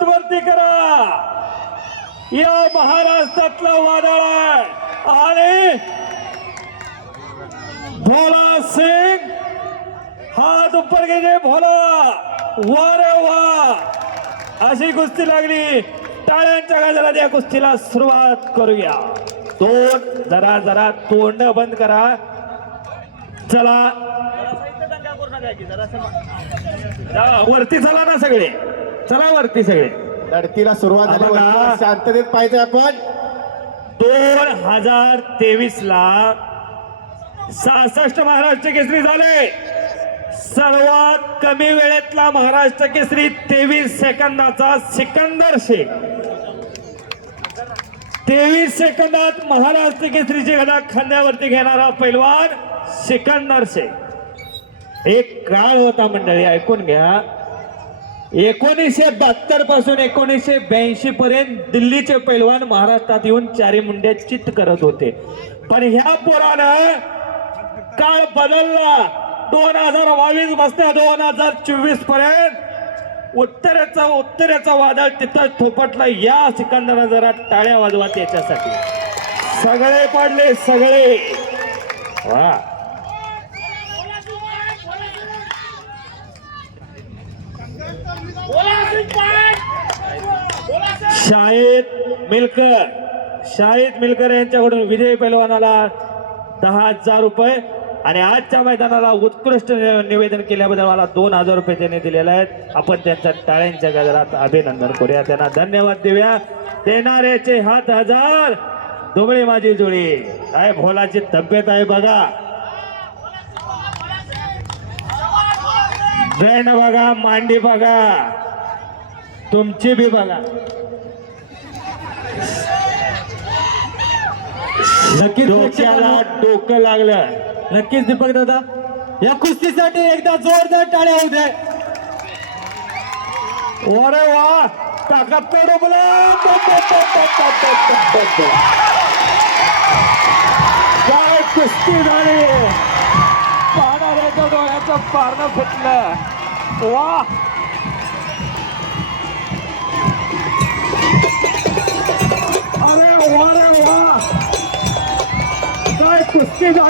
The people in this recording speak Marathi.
हात वरती करा. या महाराष्ट्रातला वादळ आहे आणि भोला सिंग हात ऊपर घे. भोला वारे वा. अशी कुस्ती लागली. टाळ्यांच्या गजरात या कुस्तीला सुरुवात करूया. जरा तोंड बंद करा. चला वरती चला ना सगळे. चला वरती सगळे. लढतीला सुरुवात झाली. शांततेत पाहिजे आपण. 2023 ला 66 महाराष्ट्र केसरी झाले. सर्वात कमी वेळेतला महाराष्ट्र केसरी 23 सेकंदाचा सिकंदर शेख. 23 सेकंदात महाराष्ट्र केसरीची गदा खांद्यावरती घेणारा पैलवान सिकंदर शेख. एक काळ होता मंडळी, ऐकून घ्या. 1972 पासून 1982 पर्यंत दिल्लीचे पैलवान महाराष्ट्रात येऊन चारी मुंड्या चित करत होते. पण ह्या पोरानं काळ बदलला. 2022 बसत्या 2024 पर्यंत उत्तरेचा वादळ तिथं थोपटला. या सिकंदरला जरा टाळ्या वाजवा त्याच्यासाठी. सगळे पडले सगळे. वा. शाहिद मिलकर यांच्याकडून विजयी पैलवानाला 10,000 रुपये आणि आजच्या मैदानाला उत्कृष्ट निवेदन केल्याबद्दल मला 2,000 रुपये त्यांनी दिलेले आहेत. आपण त्यांच्या टाळ्यांच्या गजरात अभिनंदन करूया. त्यांना धन्यवाद देऊया. देणाऱ्याचे हात 1000. दुबळी माझी जोडी. काय भोलाची तब्येत आहे बघा. जैन बघा, मांडी बघा, तुमची बी बघा. नक्कीच डोक्याला डोकं लागलं. नक्कीच दीपक दादा, या कुस्तीसाठी एकदा जोरदार टाळ्या होऊ द्या. अरे वा. ताकद पडू काय कुस्ती झाली. पाहणाऱ्याच्या डोळ्याचं पारणं फुटलं. वा. अरे वा रे वा. काय कुस्ती झाली.